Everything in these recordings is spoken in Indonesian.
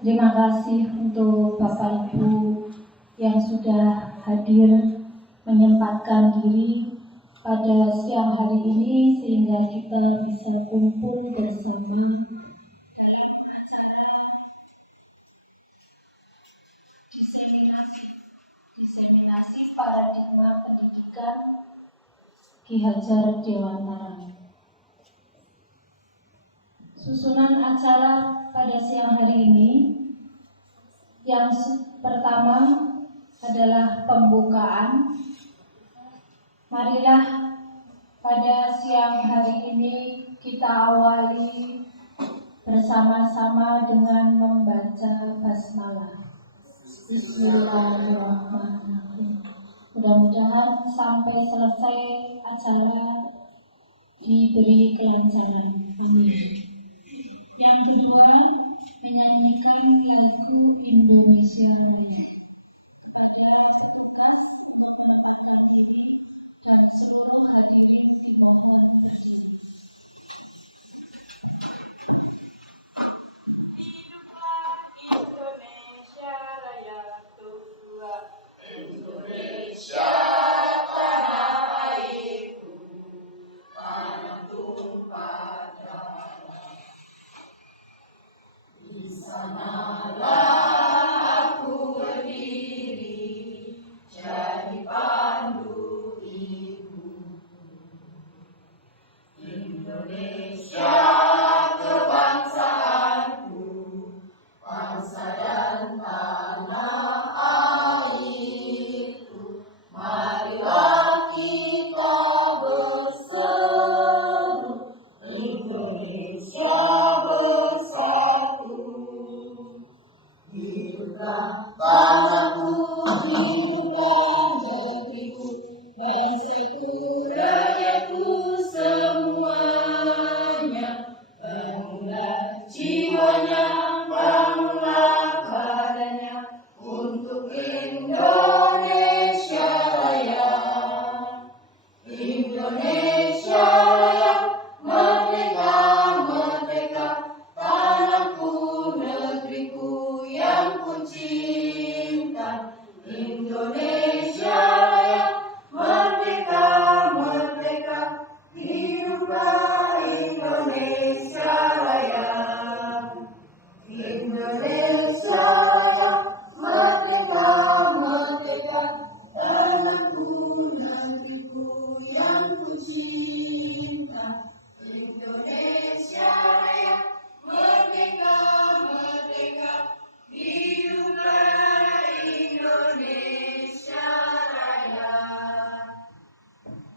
Terima kasih untuk Bapak Ibu yang sudah hadir menyempatkan diri pada siang hari ini sehingga kita bisa kumpul bersama diseminasi paradigma pendidikan Ki Hajar Dewantara. Susunan acara pada siang hari ini yang pertama adalah pembukaan. Marilah pada siang hari ini kita awali bersama-sama dengan membaca basmalah. Bismillahirrahmanirrahim. Mudah-mudahan sampai selesai acara diberi kelancaran. Amin. Yang kedua, menyanyikan lagu Indonesia Raya. Kepada petugas memperkenalkan diri dan seluruh hadirin dimohon hadir. Indonesia Raya tua, Indonesia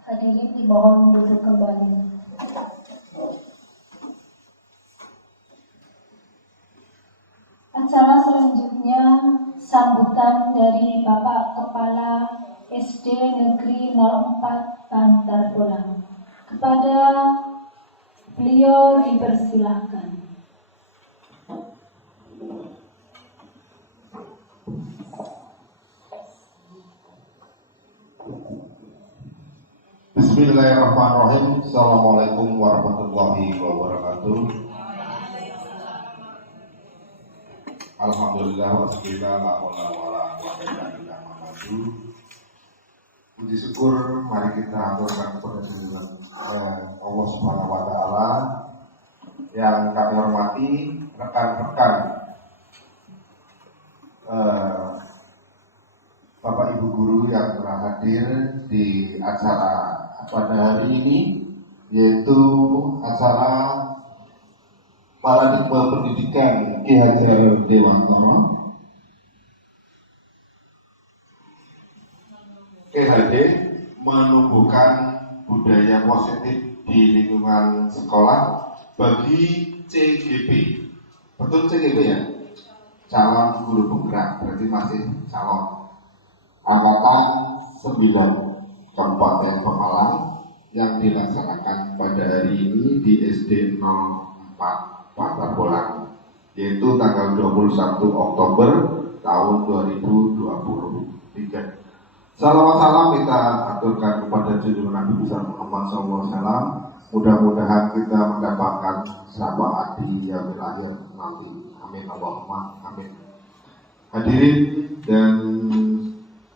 Hadirin dimohon duduk kembali. Acara selanjutnya sambutan dari Bapak Kepala SD Negeri 04 Bantar Bolang. Kepada beliau dipersilakan. Bismillahirrahmanirrahim. Assalamualaikum warahmatullahi wabarakatuh. Alhamdulillah wassalatu wassalamu. Puji syukur mari kita aturkan kepada Allah Subhanahu wa taala. Yang kami hormati rekan-rekan Bapak Ibu guru yang telah hadir di acara pada hari ini, yaitu acara paradigma pendidikan Ki Hajar Dewantara. KHD menumbuhkan budaya positif di lingkungan sekolah bagi CGP. Betul CGP ya? Calon guru penggerak, berarti masih calon. Angkatan 9 Kabupaten Pemalang yang dilaksanakan pada hari ini di SD 04 Bantar Bolang, yaitu tanggal 21 Oktober tahun 2023. Salam kita aturkan kepada junjungan Nabi besar Muhammad SAW. Mudah-mudahan kita mendapatkan syafaat di yaumil akhir nanti. Amin. Amin Allahumma amin. Hadirin dan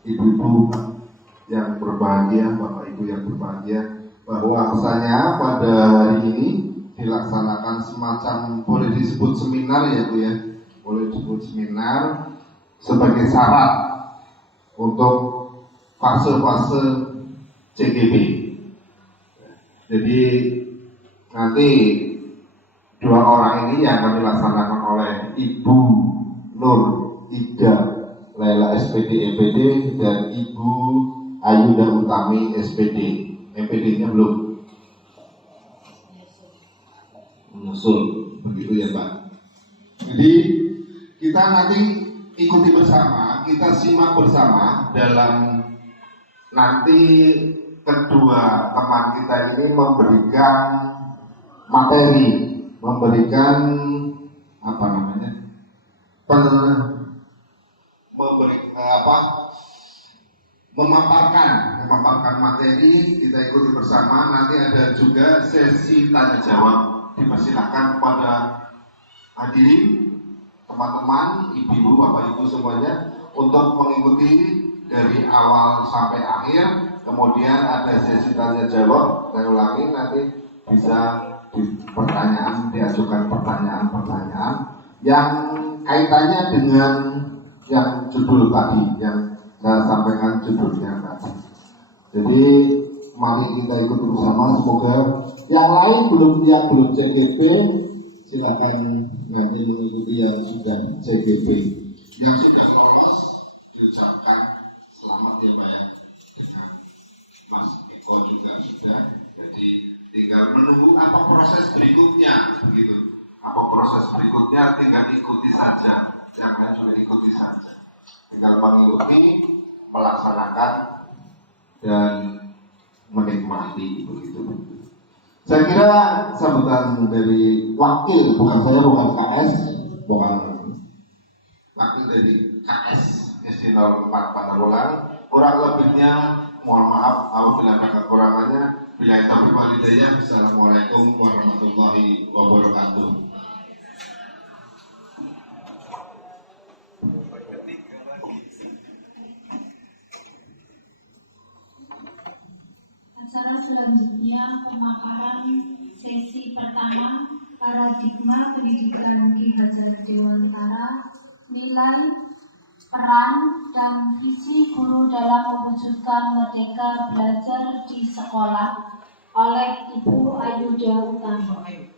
ibu-ibu yang berbahagia, bapak ibu yang berbahagia, bahwasanya pada hari ini dilaksanakan semacam, boleh disebut seminar ya Bu ya, boleh disebut seminar sebagai syarat untuk fase-fase CGP. Jadi nanti 2 orang ini yang akan dilaksanakan oleh Ibu Nur Ida Laila SPD MPD dan Ibu Ayu dan Utami SPD. MPD-nya belum menyusul, begitu ya Pak. Jadi kita nanti ikuti bersama, kita simak bersama dalam nanti kedua teman kita ini memberikan materi, memberikan apa namanya, memaparkan materi. Kita ikuti bersama. Nanti ada juga sesi tanya jawab. Dipersilakan kepada hadirin, teman-teman, ibu-ibu, bapak ibu semuanya untuk mengikuti dari awal sampai akhir. Kemudian ada sesi tanya jawab. Saya ulangi, nanti bisa diajukan pertanyaan-pertanyaan yang kaitannya dengan yang judul tadi, yang saya sampaikan judulnya tadi. Jadi mari kita ikut bersama. Semoga yang lain yang belum CGP silakan nanti mengikuti yang sudah CGP. Yang sudah lolos diucapkan selamat ya Pak ya. Dengan Mas Eko juga sudah. Jadi tinggal menunggu apa proses berikutnya, begitu. Apa proses berikutnya tinggal ikuti saja, jangan cuma ikuti saja. Tinggal mengikuti, melaksanakan dan menikmati, begitu. Saya kira sambutan dari wakil, bukan saya, bukan KS, bukan wakil dari KS SD 04 Panarulang. Kurang lebihnya mohon maaf apabila ada kekurangannya. Bila taufiq wal hidayah. Assalamualaikum warahmatullahi wabarakatuh. Acara selanjutnya pemaparan sesi pertama paradigma pendidikan Ki Hajar Dewantara, nilai, peran, dan visi guru dalam mewujudkan merdeka belajar di sekolah oleh Ibu Ayuda Utami.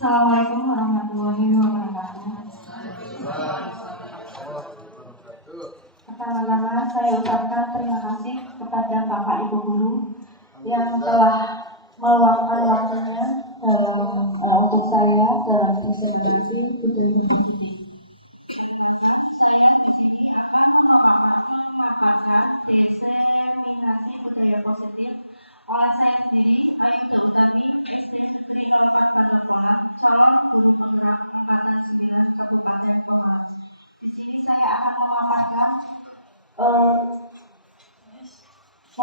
Assalamualaikum warahmatullahi wabarakatuh. Pertama-tama saya ucapkan terima kasih kepada Bapak Ibu Guru yang telah meluangkan waktunya untuk saya dalam presentasi budaya.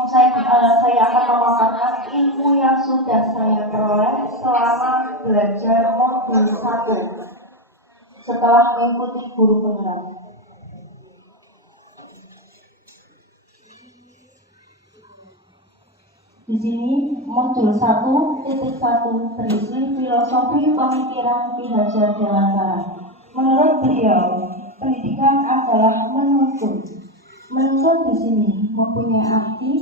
Saya akan memaparkan ilmu yang sudah saya peroleh selama belajar modul 1 setelah mengikuti guru penggerak. Di sini modul 1.1 berisi filosofi pemikiran Ki Hajar Dewantara. Menurut beliau, pendidikan adalah menuntun. Menuntun di sini mempunyai arti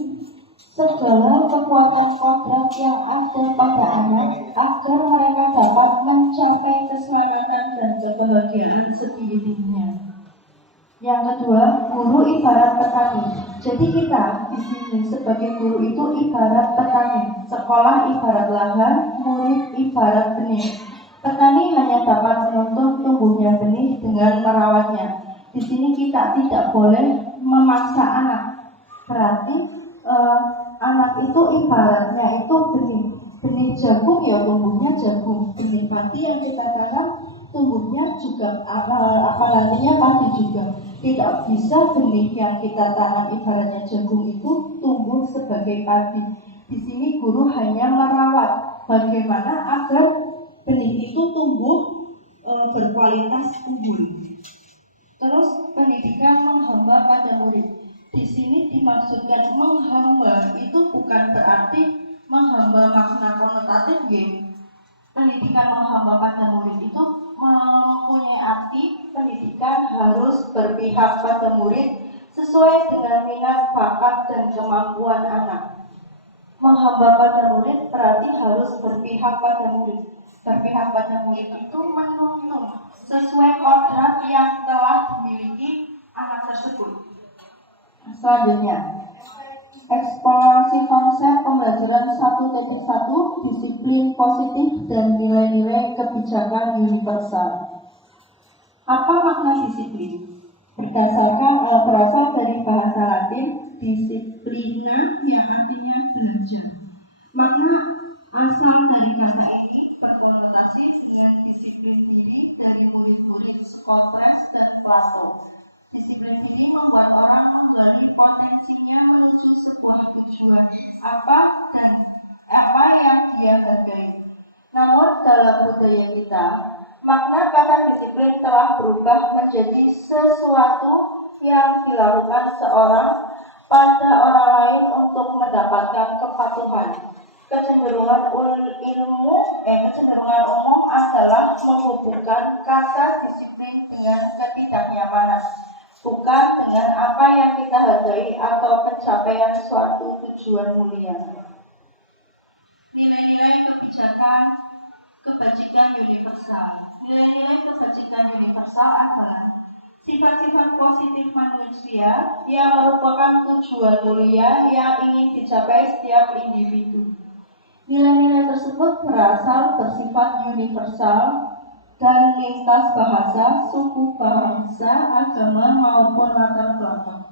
segala kekuatan kodrat yang ada pada anak agar mereka dapat mencapai keselamatan dan kebahagiaan setinggi-tingginya. Yang kedua, guru ibarat petani. Jadi kita di sini sebagai guru itu ibarat petani. Sekolah ibarat lahan, murid ibarat benih. Petani hanya dapat menuntut tumbuhnya benih dengan merawatnya. Di sini kita tidak boleh memaksa anak. Berarti anak itu ibaratnya itu benih. Benih jagung ya tumbuhnya jagung. Benih padi yang kita tanam tumbuhnya juga nantinya padi juga. Tidak bisa benih yang kita tanam ibaratnya jagung itu tumbuh sebagai padi. Di sini guru hanya merawat bagaimana agar benih itu tumbuh berkualitas unggul. Terus pendidikan menghamba pada murid. Di sini dimaksudkan menghamba itu bukan berarti menghamba makna konotatif gitu. Pendidikan menghamba pada murid itu mempunyai arti pendidikan harus berpihak pada murid sesuai dengan minat, bakat, dan kemampuan anak. Menghamba pada murid berarti harus berpihak pada murid. Berpihak pada murid itu menuntun sesuai kodrat yang telah dimiliki anak tersebut. Selanjutnya, eksplorasi konsep pembelajaran 1.1 disiplin positif dan nilai-nilai kebijakan universal. Apa makna disiplin? Berdasarkan berasal dari bahasa Latin disiplina yang artinya belajar. Makna asal dari kata ini berkonotasi dengan disiplin diri dari murid-murid Socrates dan Plato. Disiplin ini membuat orang menggali potensinya menuju sebuah tujuan apa yang dia hargai. Namun dalam budaya kita, makna kata disiplin telah berubah menjadi sesuatu yang dilakukan seorang pada orang lain untuk mendapatkan kepatuhan. Kecenderungan umum adalah menghubungkan kata disiplin dengan ketidaknyamanan, bukan dengan apa yang kita hargai atau pencapaian suatu tujuan mulia. Nilai-nilai kebajikan universal. Nilai-nilai kebajikan universal adalah sifat-sifat positif manusia yang merupakan tujuan mulia yang ingin dicapai setiap individu. Nilai-nilai tersebut bersifat universal dan lintas bahasa, suku, bangsa, agama maupun latar belakang.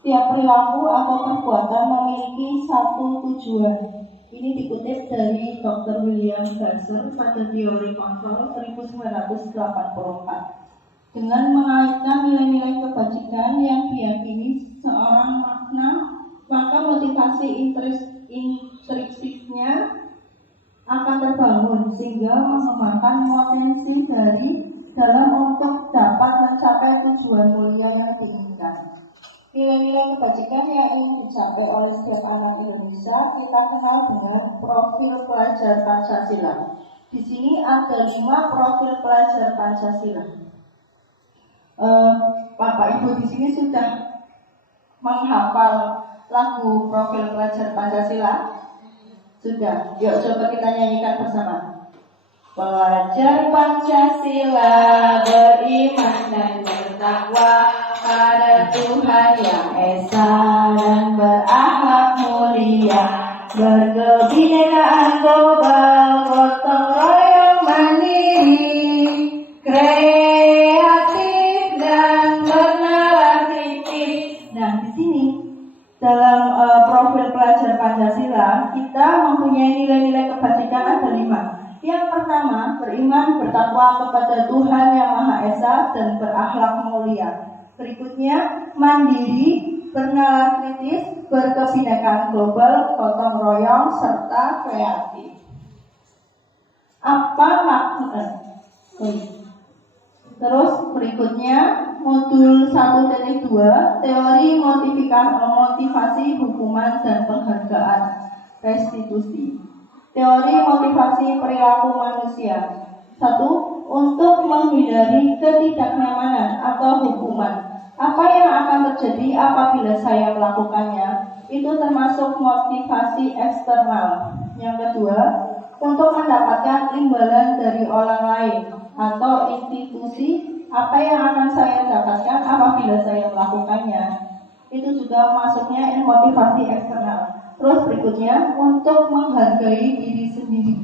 Tiap perilaku atau perbuatan memiliki satu tujuan. Ini dikutip dari Dr. William Glasser pada teori kontrol 1984. Dengan mengaitkan nilai-nilai kebajikan yang diyakini seorang makna, maka motivasi intrinsiknya akan terbangun sehingga mengembangkan potensi dalam untuk dapat mencapai tujuan mulia yang diinginkan. Nilai-nilai kebajikan yang ingin dicapai oleh setiap anak Indonesia kita kenal dengan profil pelajar Pancasila. Di sini ada 5 profil pelajar Pancasila. Bapak Ibu di sini sudah menghafal lagu profil pelajar Pancasila? Sudah, yuk coba kita nyanyikan bersama. Pelajar Pancasila beriman dan bertakwa pada Tuhan Yang Esa dan berakhlak mulia, berkebinekaan global, gotong royong mandiri, kreatif dan bernalar kritis. Nah di sini dalam profil pelajar Pancasila kita mempunyai nilai-nilai kebajikan ada 5. Yang pertama, beriman bertakwa kepada Tuhan Yang Maha Esa dan berakhlak mulia. Berikutnya, mandiri, bernalar kritis, berkebinekaan global, gotong royong, serta kreatif. Apa makna? Terus berikutnya, modul 1.2, teori motivasi hukuman dan penghargaan, restitusi. Teori motivasi perilaku manusia. 1. Untuk menghindari ketidaknyamanan atau hukuman. Apa yang akan terjadi apabila saya melakukannya? Itu termasuk motivasi eksternal. Yang kedua, untuk mendapatkan imbalan dari orang lain atau institusi apa yang akan saya dapatkan apabila saya melakukannya. Itu juga masuknya motivasi eksternal. Terus berikutnya, untuk menghargai diri sendiri.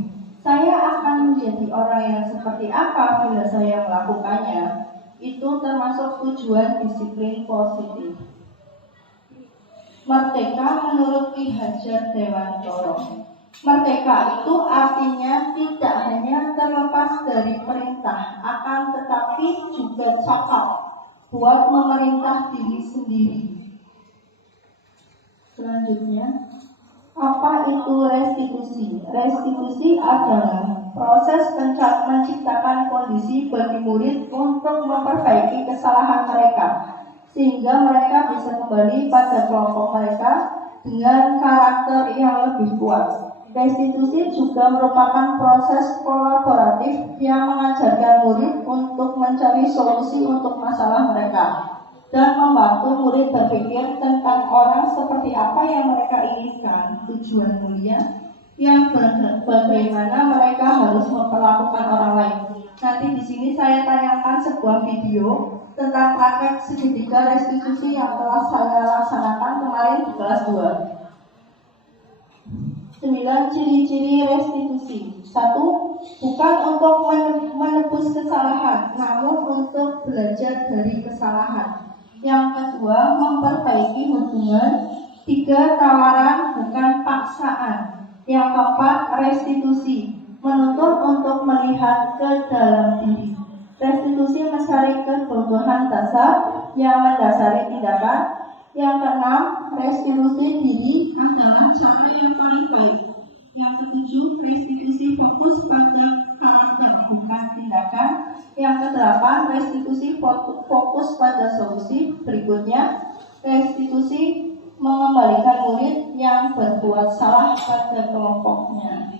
Saya akan menjadi orang yang seperti apa bila saya melakukannya. Itu termasuk tujuan disiplin positif. Merdeka menurut Ki Hajar Dewantara. Merdeka itu artinya tidak hanya terlepas dari perintah, akan tetapi juga cocok buat memerintah diri sendiri. Selanjutnya, apa itu restitusi? Restitusi adalah proses menciptakan kondisi bagi murid untuk memperbaiki kesalahan mereka, sehingga mereka bisa kembali pada kelompok mereka dengan karakter yang lebih kuat. Restitusi juga merupakan proses kolaboratif yang mengajarkan murid untuk mencari solusi untuk masalah mereka dan membantu murid berpikir tentang orang seperti apa yang mereka inginkan, tujuan mulia, yang bagaimana mereka harus memperlakukan orang lain. Nanti di sini saya tayangkan sebuah video tentang praktek segitiga restitusi yang telah saya laksanakan kemarin di kelas 2. 9 ciri-ciri restitusi. 1. Bukan untuk menebus kesalahan, namun untuk belajar dari kesalahan. Yang kedua, memperbaiki hubungan. 3. Tawaran, bukan paksaan. Yang keempat, restitusi, menuntut untuk melihat ke dalam diri. Restitusi mencari kebutuhan dasar yang mendasari tindakan. Yang keenam, restitusi diri adalah cara yang paling baik. Yang ketujuh, restitusi fokus pada karakter bukan tindakan. Yang kedelapan, restitusi fokus pada solusi. Berikutnya, restitusi mengembalikan murid yang berbuat salah pada kelompoknya.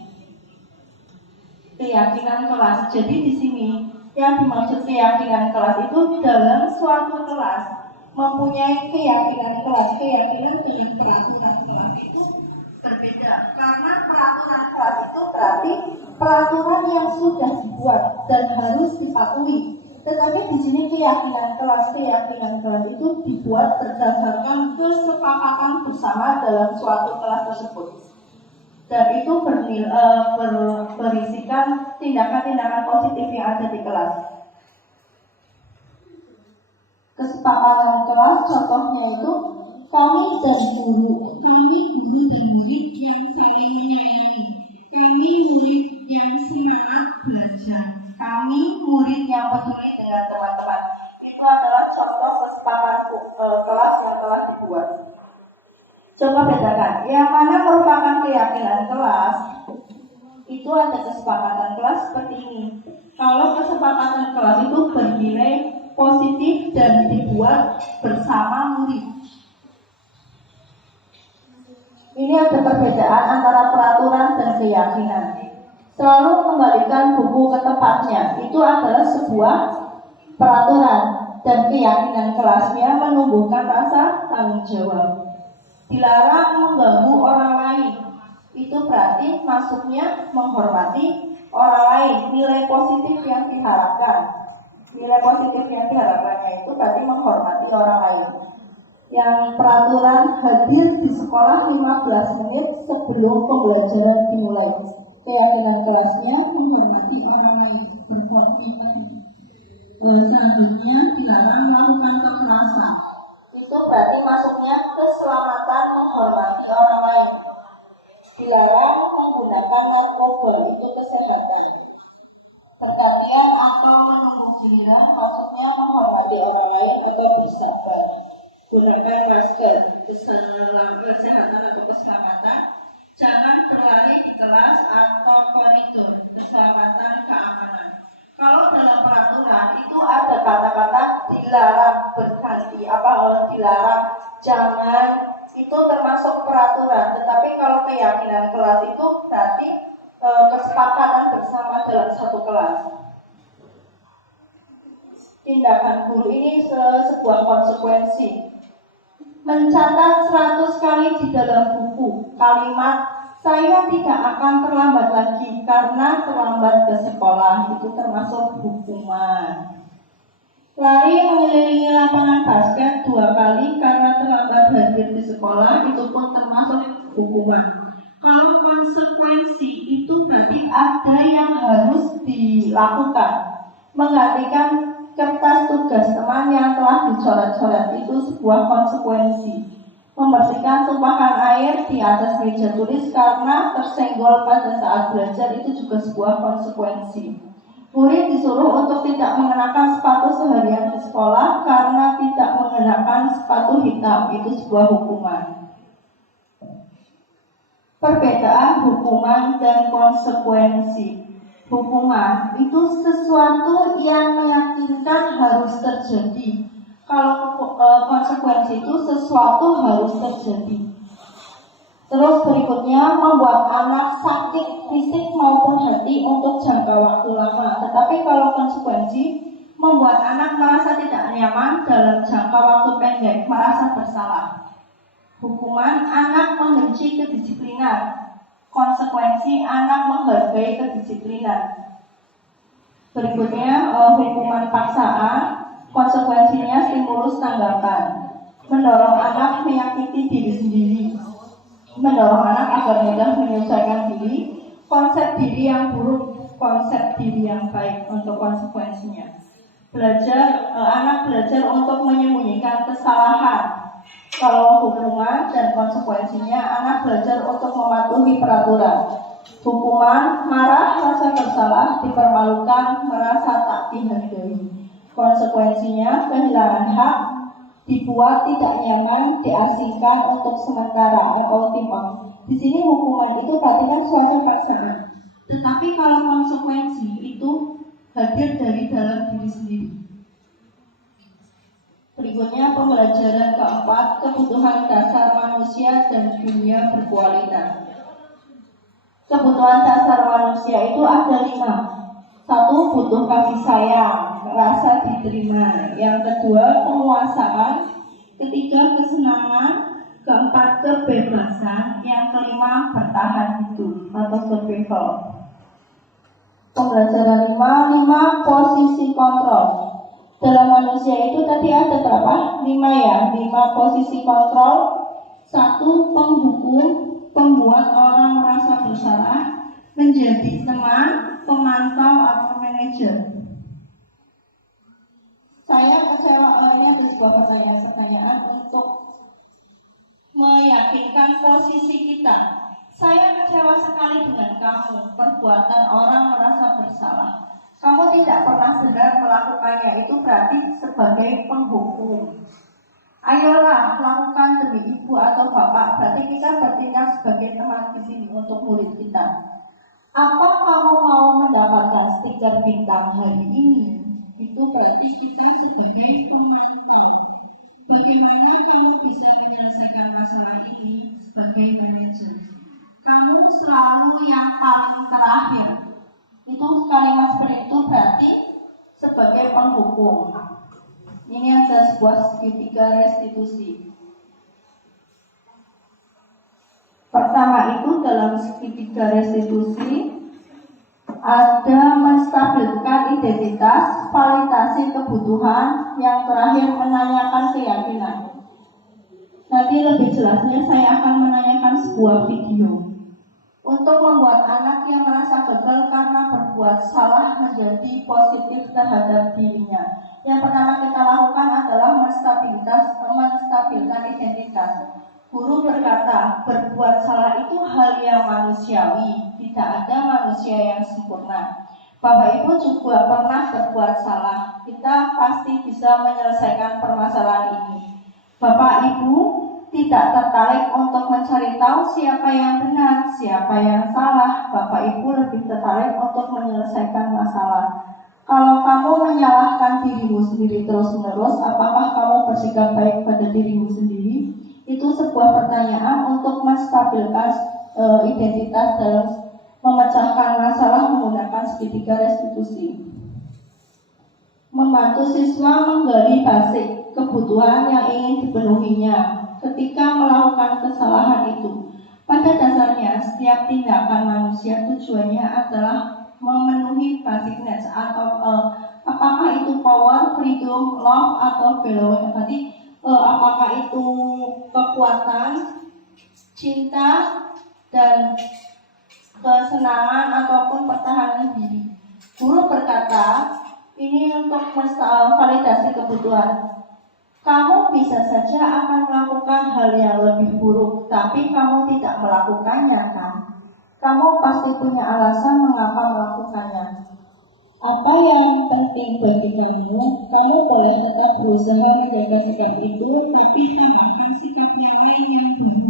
Keyakinan kelas. Jadi di sini yang dimaksud keyakinan kelas itu dalam suatu kelas mempunyai keyakinan kelas. Keyakinan dengan peraturan kelas itu berbeda, karena peraturan kelas itu berarti peraturan yang sudah dibuat dan harus dipatuhi. Tetapi di sini keyakinan kelas itu dibuat berdasarkan kesepakatan bersama dalam suatu kelas tersebut, dan itu berisikan tindakan-tindakan positif yang ada di kelas. Kesepakatan kelas contohnya itu kami dan guru. Ini guru dan murid yang saling menyayangi. Ini murid yang semangat belajar. Kami murid yang peduli dengan teman-teman. Itu adalah contoh kesepakatan kelas yang telah dibuat. Coba bedakan, yang mana merupakan keyakinan kelas. Itu ada kesepakatan kelas seperti ini. Kalau kesepakatan kelas itu bernilai positif dan dibuat bersama murid. Ini ada perbedaan antara peraturan dan keyakinan. Selalu kembalikan buku ke tempatnya. Itu adalah sebuah peraturan, dan keyakinan kelasnya menumbuhkan rasa tanggung jawab. Dilarang mengganggu orang lain. Itu berarti masuknya menghormati orang lain. Nilai positif yang diharapkan. Nilai positif yang diharapkannya itu berarti menghormati orang lain. Yang peraturan hadir di sekolah 15 menit sebelum pembelajaran dimulai. Keyakinan kelasnya menghormati orang lain, berkomitmen. Selanjutnya dilarang melakukan kekerasan. Itu berarti masuknya keselamatan menghormati orang lain. Dilarang menggunakan narkoba, itu kesehatan. Perhatian atau menunggu giliran, maksudnya menghormati orang lain atau bersabar. Gunakan masker, kesehatan atau keselamatan. Jangan berlari di kelas atau koridor, keselamatan, keamanan. Kalau dalam peraturan itu ada kata-kata dilarang berganti, dilarang, jangan, itu termasuk peraturan. Tetapi kalau keyakinan kelas itu berarti kesepakatan bersama dalam satu kelas. Tindakan guru ini sebuah konsekuensi. Mencatat 100 kali di dalam buku kalimat saya tidak akan terlambat lagi karena terlambat ke sekolah, itu termasuk hukuman. Lari mengelilingi lapangan basket 2 kali karena terlambat hadir di sekolah itu pun termasuk hukuman. Kalau konsekuensi itu berarti ada yang harus dilakukan. Menggantikan kertas tugas teman yang telah dicoret-coret itu sebuah konsekuensi. Membersihkan tumpahan air di atas meja tulis karena tersenggol pada saat belajar itu juga sebuah konsekuensi. Murid disuruh untuk tidak mengenakan sepatu seharian di sekolah karena tidak mengenakan sepatu hitam, itu sebuah hukuman. Perbedaan hukuman dan konsekuensi. Hukuman itu sesuatu yang meyakinkan harus terjadi. Kalau konsekuensi itu sesuatu harus terjadi. Terus berikutnya, membuat anak sakit fisik maupun hati untuk jangka waktu lama. Tetapi kalau konsekuensi, membuat anak merasa tidak nyaman dalam jangka waktu pendek, merasa bersalah. Hukuman, anak membenci kedisiplinan. Konsekuensi, anak menghargai kedisiplinan. Berikutnya, hukuman paksaan. Konsekuensinya stimulus tanggapan. Mendorong anak menyakiti diri sendiri. Mendorong anak agar mudah menyesuaikan diri, konsep diri yang buruk, konsep diri yang baik untuk konsekuensinya. Anak belajar untuk menyembunyikan kesalahan. Kalau hukuman dan konsekuensinya, anak belajar untuk mematuhi peraturan. Hukuman, marah, rasa bersalah, dipermalukan, merasa tak dihargai. Konsekuensinya, kehilangan hak, dibuat tidak nyaman, diasingkan untuk sementara atau timbang. Di sini hukuman itu berarti kan suatu paksaan. Tetapi kalau konsekuensi itu hadir dari dalam diri sendiri. Berikutnya pembelajaran keempat, kebutuhan dasar manusia dan dunia berkualitas. Kebutuhan dasar manusia itu ada 5. 1. Butuh kasih sayang, rasa diterima. Yang kedua, penguasaan. Ketiga, kesenangan. Keempat, kebebasan. Yang kelima, bertahan hidup atau survival. Pembelajaran 5, posisi kontrol. Dalam manusia itu tadi ada berapa? 5 ya, 5 posisi kontrol. 1. Penghukum, pembuat orang merasa bersalah, menjadi teman, pemantau atau manajer. Saya kecewa, ini ada sebuah pertanyaan untuk meyakinkan posisi kita. Saya kecewa sekali dengan kamu, perbuatan orang merasa bersalah. Kamu tidak pernah sadar melakukannya, itu berarti sebagai penghukum. Ayolah lakukan demi ibu atau bapak, berarti kita bertindak sebagai teman di sini untuk murid kita. Apa kamu mau mendapatkan stiker bintang hari ini? Itu berarti kita sebagai penyanyi. Bagaimana kamu bisa menyelesaikan masalah ini sebagai manajer? Kamu selalu yang paling terakhir. Itu kalimat seperti itu berarti sebagai penghukum. Ini ada sebuah segitiga restitusi. Pertama itu dalam segitiga restitusi ada menstabilkan identitas, validasi kebutuhan, yang terakhir menanyakan keyakinan. Nanti lebih jelasnya saya akan menanyakan sebuah video untuk membuat anak yang merasa gagal karena berbuat salah menjadi positif terhadap dirinya. Yang pertama kita lakukan adalah menstabilkan identitas. Guru berkata, berbuat salah itu hal yang manusiawi, tidak ada manusia yang sempurna. Bapak Ibu juga pernah berbuat salah, kita pasti bisa menyelesaikan permasalahan ini. Bapak Ibu tidak tertarik untuk mencari tahu siapa yang benar, siapa yang salah. Bapak Ibu lebih tertarik untuk menyelesaikan masalah. Kalau kamu menyalahkan dirimu sendiri terus-menerus, apakah kamu bersikap baik pada dirimu sendiri? Itu sebuah pertanyaan untuk menstabilkan identitas dalam memecahkan masalah menggunakan segitiga restitusi. Membantu siswa menggali basic kebutuhan yang ingin dipenuhinya ketika melakukan kesalahan itu. Pada dasarnya, setiap tindakan manusia tujuannya adalah memenuhi basic needs atau apakah itu power, freedom, love, atau belonging. Berarti apakah itu kekuatan, cinta, dan kesenangan ataupun pertahanan diri. Guru berkata, ini untuk validasi kebutuhan. Kamu bisa saja akan melakukan hal yang lebih buruk, tapi kamu tidak melakukannya, kan? Kamu pasti punya alasan mengapa melakukannya. Apa yang penting bagi kamu, kamu boleh tetap berusaha menjaga sikap itu, tapi tambahkan sikap yang lain yang baru.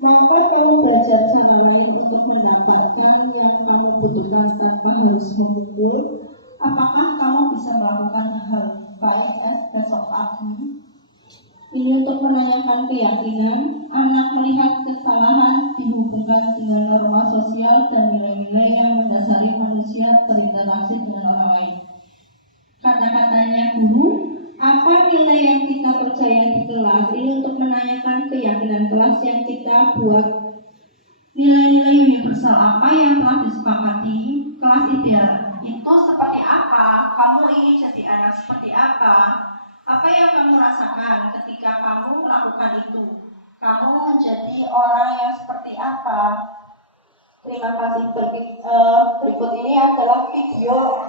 Maka kamu belajar cara lain untuk mendapatkan yang kamu butuhkan tanpa harus memukul. Apakah kamu bisa melakukan hal baik besok pagi? Ini untuk menanyakan keyakinan. Anak melihat kesalahan dihubungkan dengan norma sosial dan nilai-nilai yang mendasari manusia berinteraksi dengan orang lain. Kata-katanya guru, apa nilai yang kita percaya di kelas? Ini untuk menanyakan keyakinan kelas yang kita buat. Nilai-nilai universal apa yang telah disepakati kelas ideal? Itu seperti apa? Kamu ingin jadi anak seperti apa? Apa yang kamu rasakan ketika kamu melakukan itu? Kamu menjadi orang yang seperti apa? Terima kasih. Berikut ini adalah video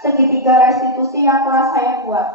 segitiga restitusi yang telah saya buat.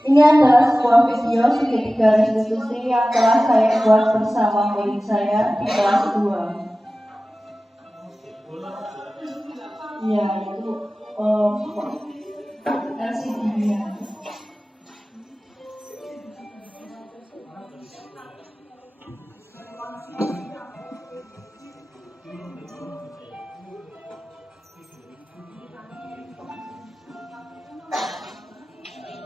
Ini adalah sebuah video segitiga restitusi yang telah saya buat bersama murid saya di kelas 2. Ya, itu LCD-nya.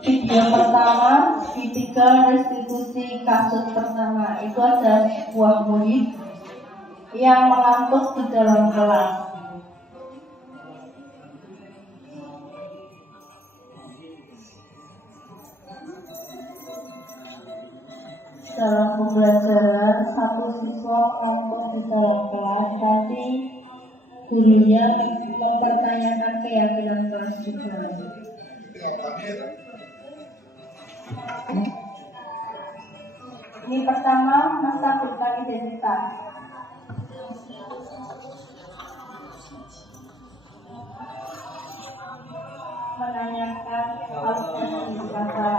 Video pertama, segitiga restitusi kasus pertama, itu ada sebuah murid yang mengantuk di dalam kelas. Dalam pembelajaran, satu siswa mengantuk di dalam kelas, nanti gurunya mempertanyakan keyakinan kelas juga. Ini pertama, menstabilkan identitas. Menanyakan alokasi kata.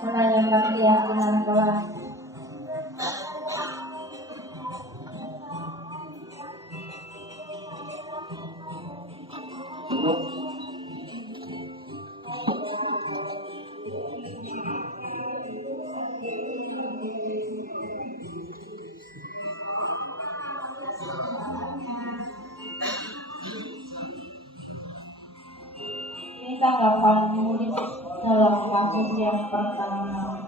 Menanyakan keyakinan kelas. Ini tanggapan murid dalam kasus yang pertama.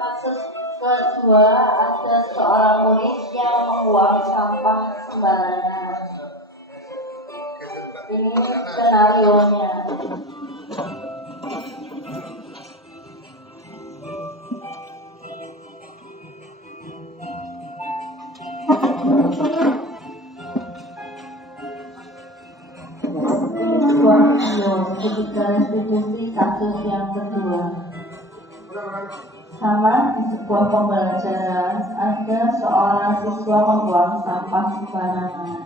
Kasus kedua, ada seorang murid yang membuang sampah sembarangan. Ini skenarionya. Ini sebuah video ketika restitusi kasus yang kedua. Sama di sebuah pembelajaran, ada seorang siswa membuang sampah sembarangan.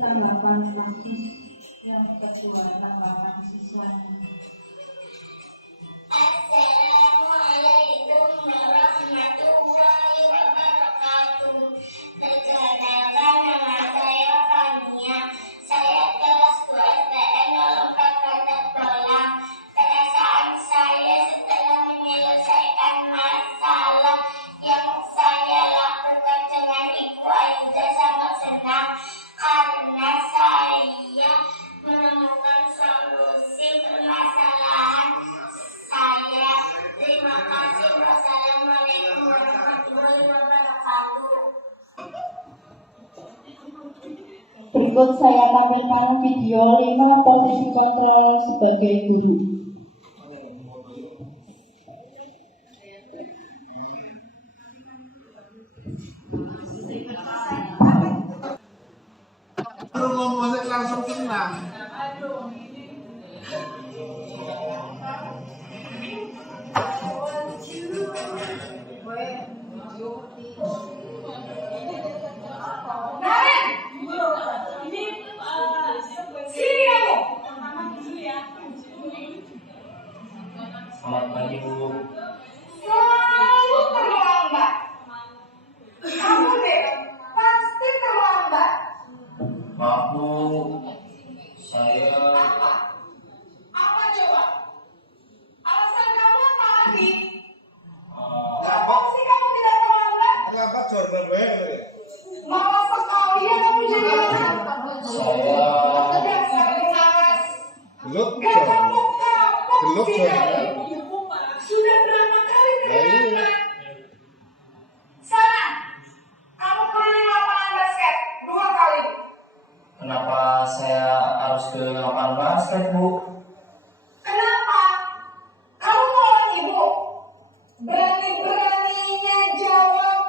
Tanggapan kasus yang kedua, tanggapan siswanya. Assalamualaikum warahmatullahi wabarakatuh. Perkenalkan, nama saya Fania. Saya kelas 2 STM 04 Kota Tolang. Perasaan saya setelah menyelesaikan masalah yang saya lakukan dengan Ibu Aida sangat senang karena saya menemukan solusi permasalahan saya. Terima kasih. Wassalamualaikum warahmatullahi wabarakatuh. Berikut saya tampilkan video 5 posisi kontrol sebagai guru. Ngomongnya langsung tenang. Selamat pagi, Bu. Selalu terlambat. Kamu deh, pasti terlambat. Maaf, Bu. Saya Apa coba? Alasan kamu apa lagi? Ngapa? Kok sih kamu tidak terlambat? Ngapa jorok banget? Malas sekali ya kamu jadi anak. saya Dasar malas. Belum Gak kapok-kapok Belum, sih Jon. kamu. Sudah berapa kali Iya. terlambat? Sana, kamu keliling lapangan basket 2 kali. kenapa saya harus ke lapangan basket, Bu? Kenapa? Kamu melawan ibu? Berani-beraninya jawab.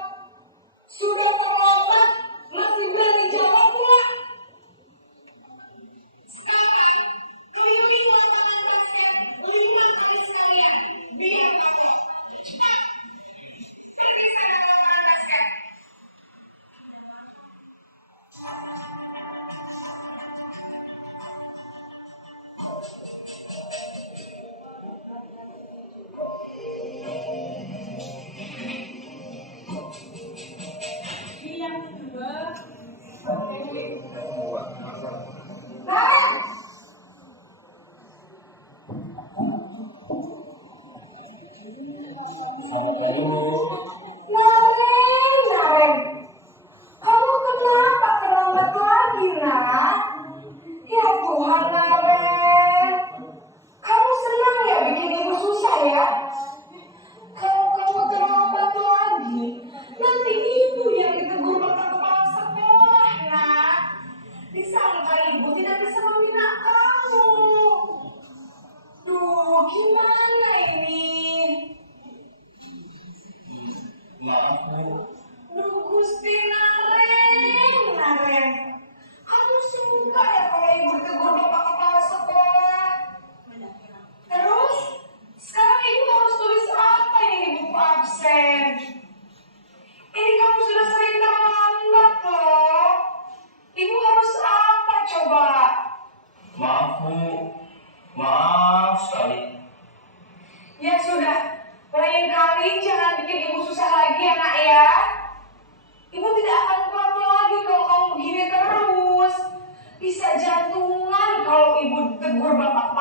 Sudah terlambat, masih berani jawab pula. Sekarang, keliling lapangan basket 5 kali sekalian. Biar kapok. Cepat. Pergi sana ke lapangan basket.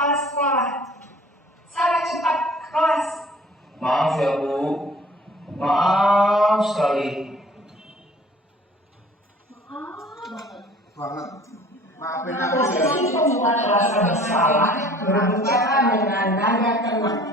kepala sekolah. Sana cepat ke kelas. Maaf ya Bu, maaf sekali. Banget. Maafin aku ya. Jadi pembuka kelas bersalah berbicara dengan nada tenang.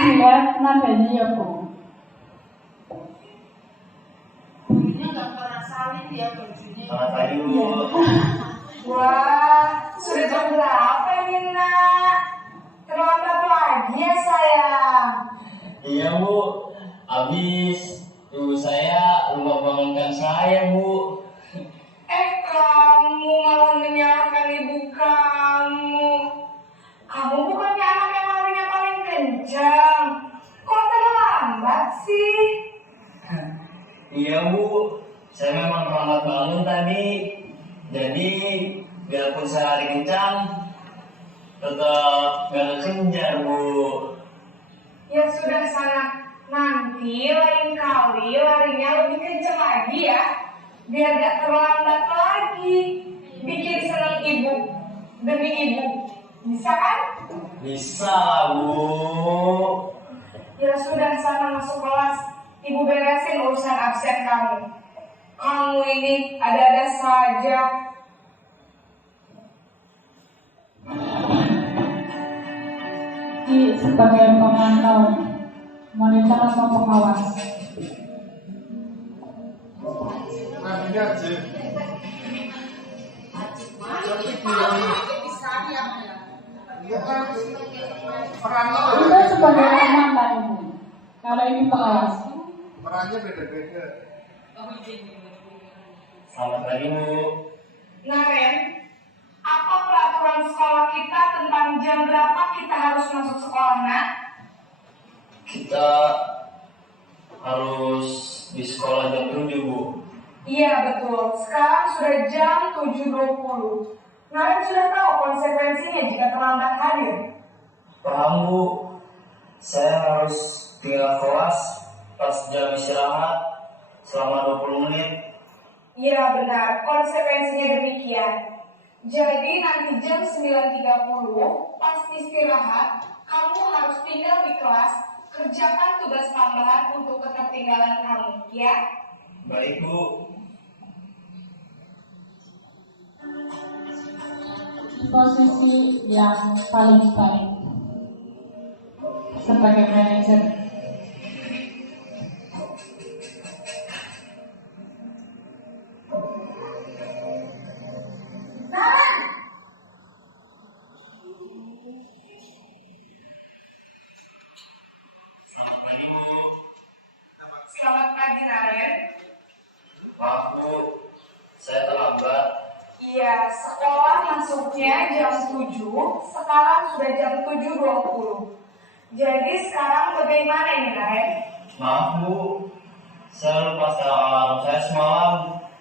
Lihat nadanya ya Bu. Selamat pagi Bu. Wah, sudah jam berapa ini nak? Terlambat lagi ya sayang. Iya Bu, habis ibu saya lupa bangunkan saya Bu. Kamu malah menyalahkan ibu kamu. Kamu bukannya anak yang larinya paling kencang. Kok terlambat sih? Iya Bu, saya memang terlambat bangun tadi. Jadi biarpun saya lari kencang, tetap gak kejar Bu. Ya sudah sana, nanti lain kali larinya lebih kencang lagi ya, biar gak terlambat lagi. Bikin senang ibu demi ibu, bisa kan? Bisa Bu. Ya sudah sana masuk kelas, ibu beresin urusan absen kamu. Kamu ini ada-ada saja. Di sebagai pemantau, monitor atau pengawas. Nanti aja. Iya kan? Perannya Itu sebagai pemantau Ibu. Kalau ini pengawas. perannya beda-beda. Selamat pagi Bu. Nah Ren, apa peraturan sekolah kita tentang jam berapa kita harus masuk sekolah nak? Kita harus di sekolah jam 7 Bu. Iya betul, sekarang sudah jam 7.20. Naren sudah tahu konsekuensinya jika terlambat hadir. Paham Bu, saya harus tinggal kelas pas jam istirahat selama 20 menit. Iya benar, konsekuensinya demikian. Jadi nanti jam 9.30 pas istirahat, kamu harus tinggal di kelas, kerjakan tugas tambahan untuk ketertinggalan kamu, ya? Baik Bu. Posisi yang paling baik sebagai manajer. Selamat pagi Bu. Selamat pagi Naren. Maaf Bu, saya terlambat. Iya, sekolah masuknya jam 7, sekarang sudah jam 7.20. Jadi sekarang bagaimana ini Naren? Maaf Bu, saya lupa setel alarm saya semalam.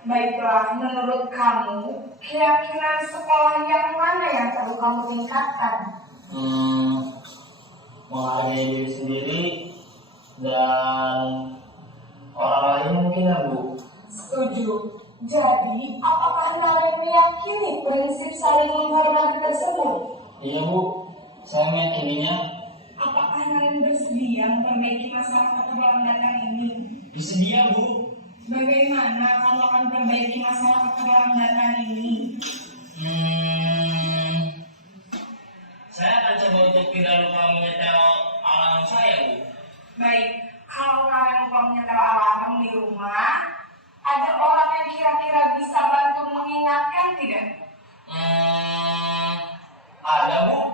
Baiklah, menurut kamu, keyakinan sekolah yang mana yang perlu kamu tingkatkan? Menghargai diri sendiri dan orang lain mungkin ya Bu. Setuju. Jadi, apakah Naren meyakini prinsip saling menghormati tersebut? Iya Bu, saya meyakininya. Apakah Naren bersedia memperbaiki masalah keterlambatan ini? Bersedia Bu. Bagaimana kamu akan perbaiki masalah keterlambatan ini? Saya akan coba untuk tidak lupa menyetel alarm saya Bu. Baik, kalau Naren lupa menyetel alarm di rumah, ada orang yang kira-kira bisa bantu mengingatkan tidak? Ada Bu,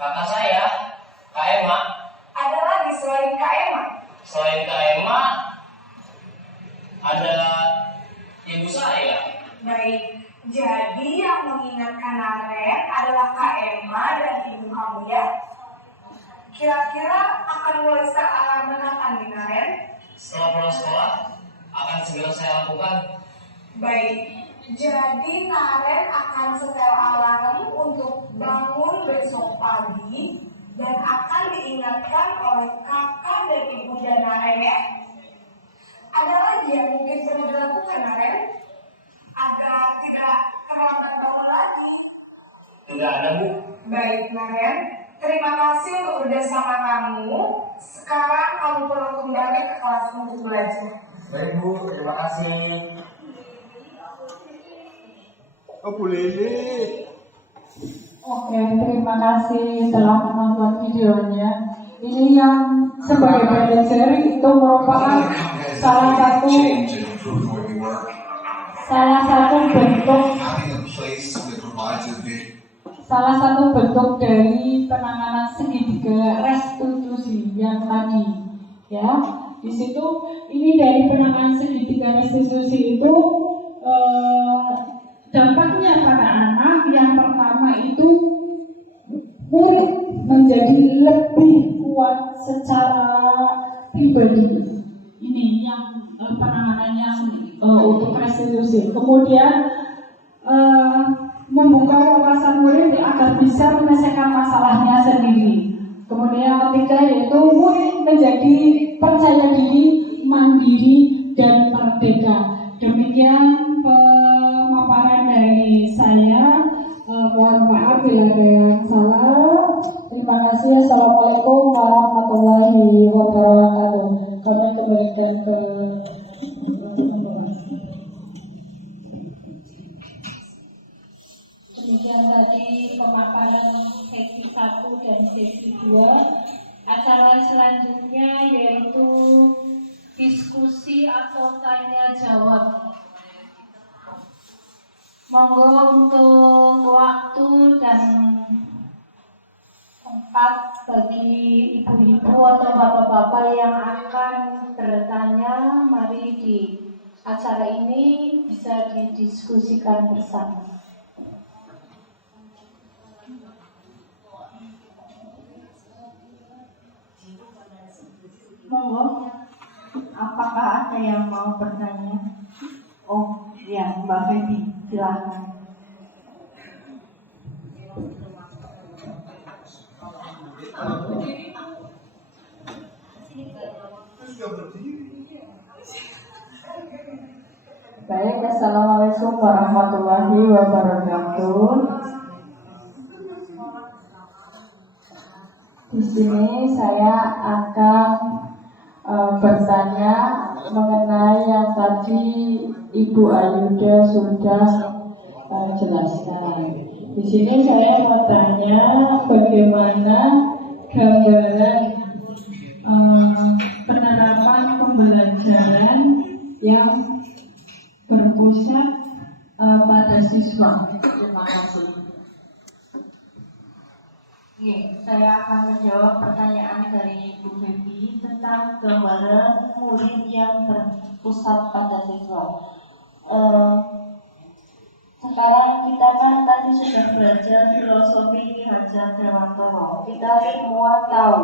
kakak saya, Kak Emma. Ada lagi selain Kak Emma? Selain Kak Emma, ada ibu saya. Baik, jadi yang mengingatkan Naren adalah Kak Emma dan ibu kamu ya? Kira-kira akan mulai start alarm kapan nih Naren? Setelah pulang sekolah, akan segera saya lakukan. Baik, jadi Naren akan setel alarm untuk bangun besok pagi dan akan diingatkan oleh kakak dan ibunda Naren ya. Ada lagi yang mungkin perlu dilakukan Naren? Agar tidak terlambat bangun lagi. Tidak ada, Bu. Baik Naren, terima kasih untuk kerjasama kamu. Sekarang kamu perlu kembali ke kelas untuk belajar. Baik Bu, terima kasih. Oh Bu Lili. Oke, terima kasih telah menonton videonya. Ini yang sebagai manajer itu merupakan salah satu bentuk dari penanganan segitiga restitusi yang tadi, ya. Di situ ini dari penanganan segitiga restitusi itu dampaknya pada anak yang pertama itu murid menjadi lebih kuat secara pribadi. Ini yang penanganannya untuk restitusi. Kemudian membuka wawasan murid agar bisa menyelesaikan masalahnya sendiri. Kemudian yang ketiga yaitu murid menjadi percaya diri, mandiri, dan merdeka. Demikian pemaparan dari saya. Mohon maaf bila ada yang salah. Terima kasih. Assalamualaikum warahmatullahi wabarakatuh. Kami kembalikan ke demikian tadi pemaparan sesi 1 dan sesi 2. Acara selanjutnya yaitu diskusi atau tanya jawab. Monggo untuk waktu dan tempat bagi ibu-ibu atau bapak-bapak yang akan bertanya, mari di acara ini bisa didiskusikan bersama. Monggo, apakah ada yang mau bertanya? Oh, ya, Mbak Febi, silakan. Baik, assalamualaikum warahmatullahi wabarakatuh. Di sini saya akan bertanya mengenai yang tadi Ibu Ayuda sudah jelaskan. Di sini saya mau tanya bagaimana gambaran penerapan pembelajaran yang berpusat pada siswa. Terima kasih. Oke, saya akan menjawab pertanyaan dari Ibu Febi tentang gambaran murid yang berpusat pada siswa. Sekarang kita kan tadi sudah belajar filosofi Ki Hajar Dewantara. Kita semua tahu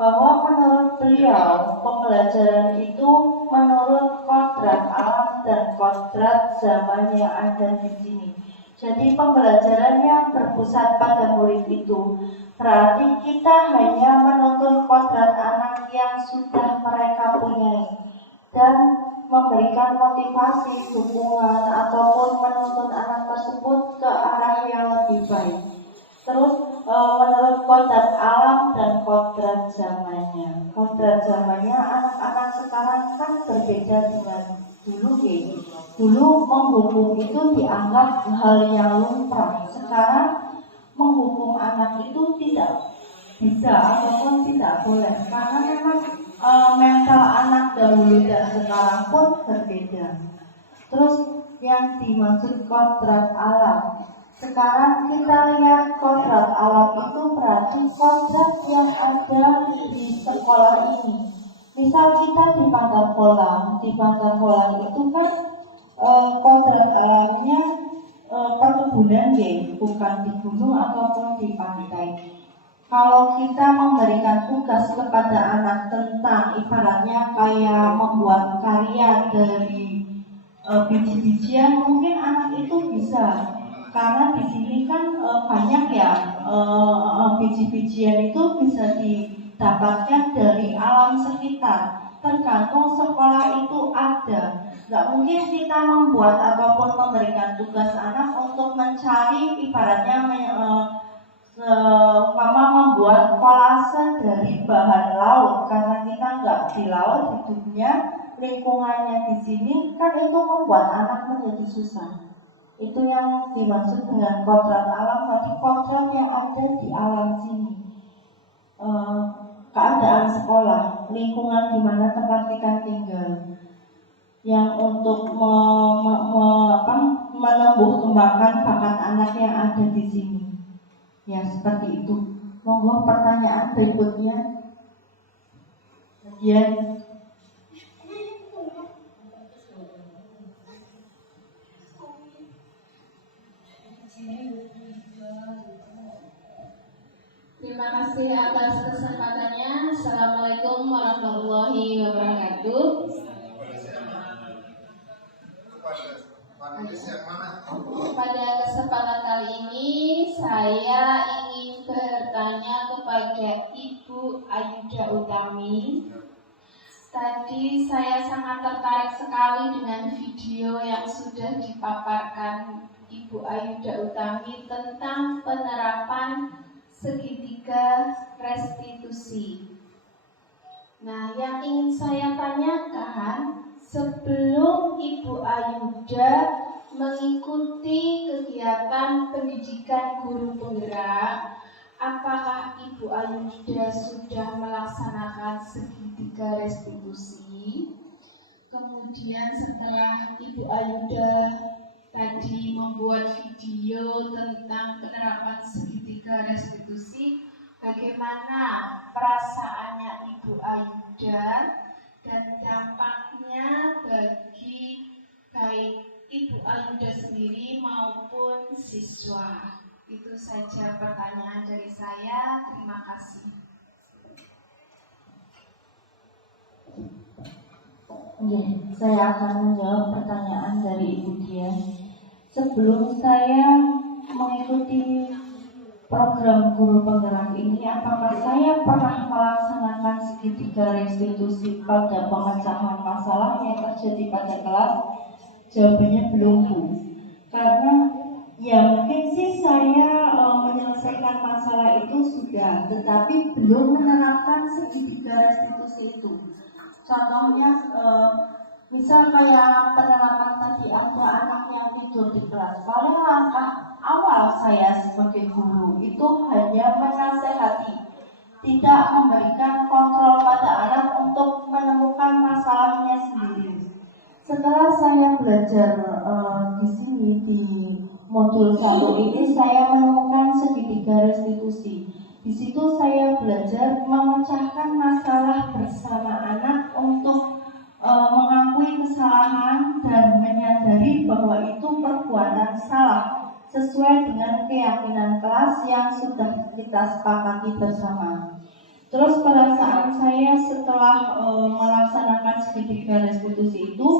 bahwa menurut beliau pembelajaran itu menurut kodrat alam dan kodrat zaman yang ada di sini. Jadi pembelajaran yang berpusat pada murid itu berarti kita hanya menuntun kodrat anak yang sudah mereka punya dan memberikan motivasi, dukungan ataupun menuntun anak tersebut ke arah yang lebih baik. Terus menurut kodrat alam dan kodrat zamannya. Kodrat zamannya anak-anak sekarang kan berbeda dengan dulu ya. Dulu menghukum itu dianggap hal yang lumrah. Sekarang menghukum anak itu tidak bisa ataupun tidak boleh karena memang mental anak dahulu dan sekarang pun berbeda. Terus yang dimaksud kodrat alam, sekarang kita lihat kodrat alam itu berarti kodrat yang ada di sekolah ini. Misal kita di Pantar Polang itu kan kodrat alamnya perkebunan ya, bukan di gunung ataupun di pantai. Kalau kita memberikan tugas kepada anak tentang ibaratnya kayak membuat karya dari biji-bijian, mungkin anak itu bisa karena di sini kan banyak ya biji-bijian itu bisa didapatkan dari alam sekitar. Tergantung sekolah itu ada. Nggak mungkin kita membuat ataupun memberikan tugas anak untuk mencari ibaratnya mama membuat kolase dari bahan laut, karena kita nggak di laut hidupnya, lingkungannya di sini kan itu membuat anak menjadi susah. Itu yang dimaksud dengan kodrat alam, tapi kodrat yang ada di alam sini. Keadaan sekolah, lingkungan di mana tempat kita tinggal, yang untuk menumbuh kembangkan bakat anak yang ada di sini. Ya seperti itu. Monggo pertanyaan berikutnya. Bagian terima kasih atas kesempatannya. Assalamualaikum warahmatullahi wabarakatuh. Pada kesempatan kali ini saya ingin bertanya kepada Ibu Ayuda Utami. Tadi saya sangat tertarik sekali dengan video yang sudah dipaparkan Ibu Ayuda Utami tentang penerapan segitiga restitusi. Nah, yang ingin saya tanyakan, sebelum Ibu Ayuda mengikuti kegiatan pendidikan guru penggerak, apakah Ibu Ayuda sudah melaksanakan segitiga restitusi? Kemudian setelah Ibu Ayuda tadi membuat video tentang penerapan segitiga restitusi, bagaimana perasaannya Ibu Ayuda dan dampaknya bagi baik Ibu Ayuda sendiri maupun siswa. Itu saja pertanyaan dari saya. Terima kasih. Saya akan menjawab pertanyaan dari Ibu Dian. Sebelum saya mengikuti program guru penggerak ini, apakah saya pernah melaksanakan segitiga restitusi pada pemecahan masalah yang terjadi pada kelas? Jawabannya belum, Bu. Karena ya mungkin sih saya menyelesaikan masalah itu sudah, tetapi belum menerapkan segitiga restitusi itu. Contohnya misal kayak penerapan tadi anak yang tidur di kelas, paling langkah awal saya sebagai guru itu hanya menasehati, tidak memberikan kontrol pada anak untuk menemukan masalahnya sendiri. Setelah saya belajar di sini di modul 1 ini, saya menemukan segitiga restitusi. Di situ saya belajar memecahkan masalah bersama anak untuk mengakui kesalahan dan menyadari bahwa itu perbuatan salah sesuai dengan keyakinan kelas yang sudah kita sepakati bersama. Terus perasaan saya setelah melaksanakan segitiga restitusi itu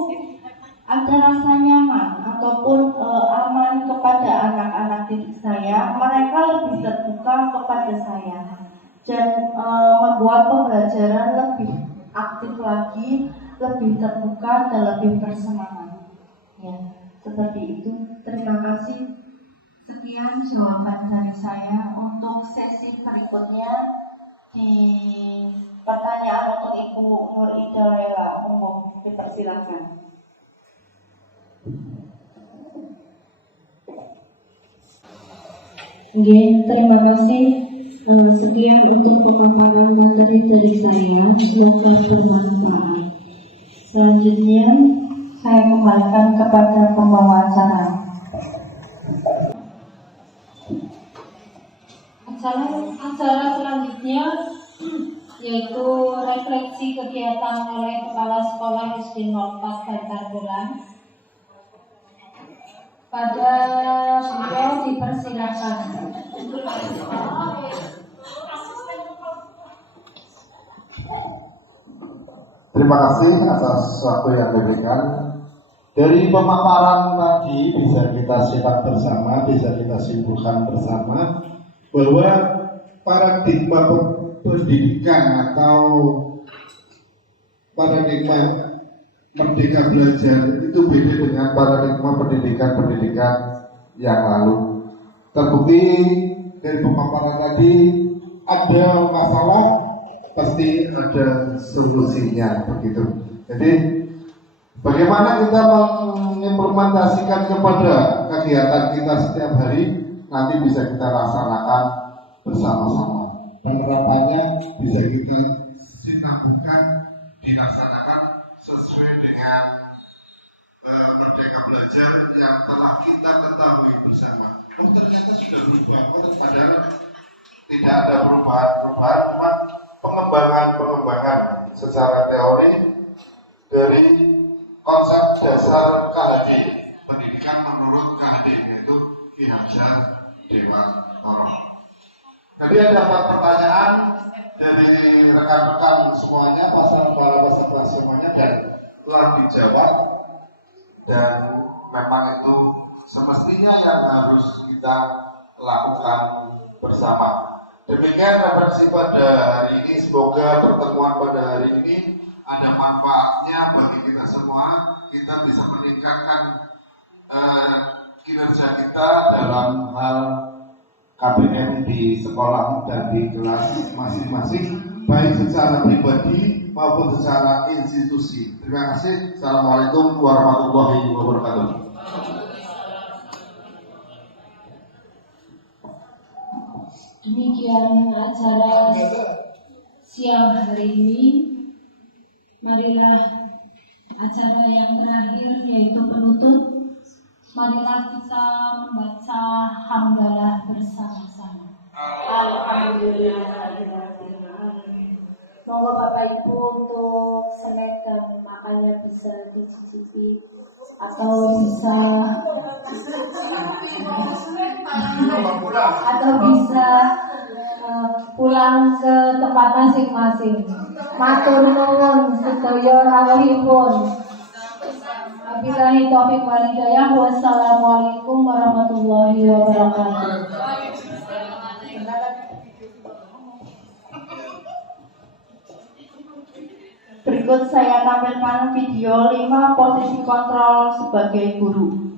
ada rasa nyaman ataupun aman kepada anak-anak didik saya. Mereka lebih terbuka kepada saya dan membuat pembelajaran lebih aktif lagi, lebih terbuka dan lebih bersemangat. Ya, seperti itu. Terima kasih. Sekian jawaban dari saya. Untuk sesi berikutnya di pertanyaan untuk Ibu Nur Ida Lela, monggo dipersilakan. Oke, terima kasih. Sekian untuk pemaparan materi dari saya. Semoga bermanfaat. Selanjutnya saya kembalikan kepada pembawa acara. Acara selanjutnya yaitu refleksi kegiatan oleh Kepala Sekolah SD 04 Bantar Gelang. Pada beliau dipersilakan. Terima kasih atas waktu yang diberikan. Dari pemaparan tadi bisa kita simak bersama, bisa kita simpulkan bersama bahwa paradigma pendidikan atau paradigma merdeka belajar itu beda dengan paradigma pendidikan yang lalu. Terbukti dari pemaparan tadi ada masalah pasti ada solusinya begitu. Jadi bagaimana kita mengimplementasikan kepada kegiatan kita setiap hari nanti bisa kita laksanakan bersama-sama. Penerapannya bisa kita sinabukan, dilaksanakan sesuai dengan merdeka belajar yang telah kita ketahui bersama. Oh ternyata sudah berubah, padahal tidak ada perubahan, cuma pengembangan secara teori dari konsep dasar KHD, pendidikan menurut KHD, yaitu Ki Hajar Dewantara. Jadi ada pertanyaan dari rekan-rekan semuanya, para peserta semuanya, dan telah dijawab, dan memang itu semestinya yang harus kita lakukan bersama. Demikian referensi pada hari ini. Semoga pertemuan pada hari ini ada manfaatnya bagi kita semua. Kita bisa meningkatkan kinerja kita dalam hal KBM di sekolah dan di kelas masing-masing, baik secara pribadi maupun secara institusi. Terima kasih. Assalamualaikum warahmatullahi wabarakatuh. Demikian acara siang hari ini. Marilah acara yang terakhir yaitu penutup. Marilah kita membaca hamdalah bersama-sama. Alhamdulillah. Monggo Bapak Ibu untuk snack dan makannya bisa dicicipi atau bisa pulang ke tempat masing-masing. Matur nuwun sedaya rawuhipun. Wabillahi taufiq wal hidayah. Wassalamualaikum warahmatullahi wabarakatuh. Berikut saya tampilkan video 5 posisi kontrol sebagai guru.